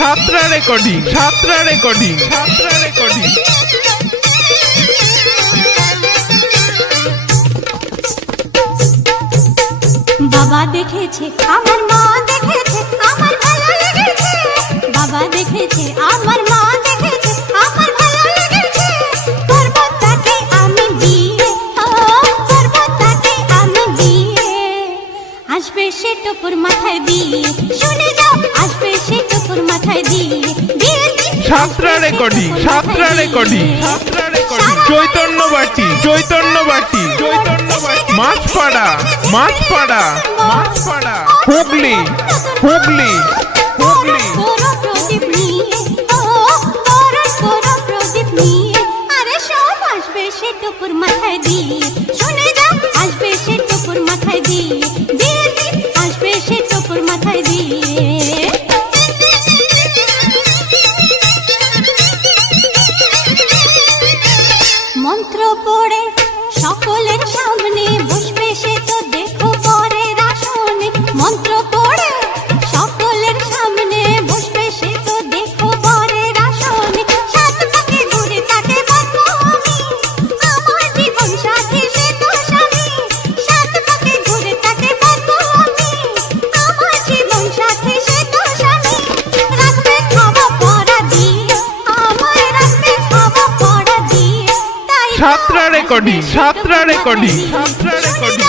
Satra recording Satra recording Satra recording বাবা দেখেছে আমার মা দেখেছে টুকুর মাথায় বিয়ে শুনে যাও আসবে সে টুকুর মাথায় দিন Satra recording Satra recording Satra recording Chaitanya বাটি চৈতন্য বাটি চৈতন্য বাটি মাছপাড়া মাছপাড়া মাছপাড়া। হুগলি হুগলি হুগলি। মাথায় দিয়ে। শুনে যাও আসবে সে টুকুর মাথায় দিয়ে। পড়ে Satra recording Satra recording Satra recording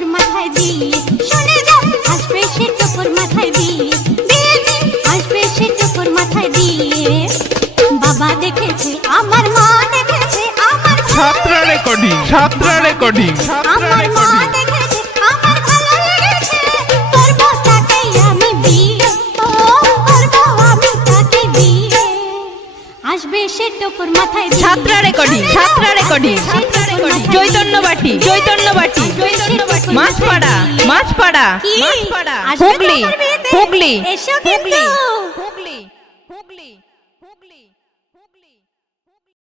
সে টুকুর মাথায় দিয়ে। শুনে যাও আসবে সে টুকুর মাথায় দিয়ে। আসবে সে টুকুর মাথায় দিয়ে। বাবা দেখেছে আমার মা দেখেছে আমার সাতরা রেকর্ডিং সাতরা রেকর্ডিং সাতরা আসবে সে মাথায় দিয়ে। সাতরা রেকর্ডিং সাতরা রেকর্ডিং চৈতন্য বাটি চৈতন্য বাটি মাছপাড়া মাছপাড়া। হুগলি হুগলি হুগলি হুগলি হুগলি।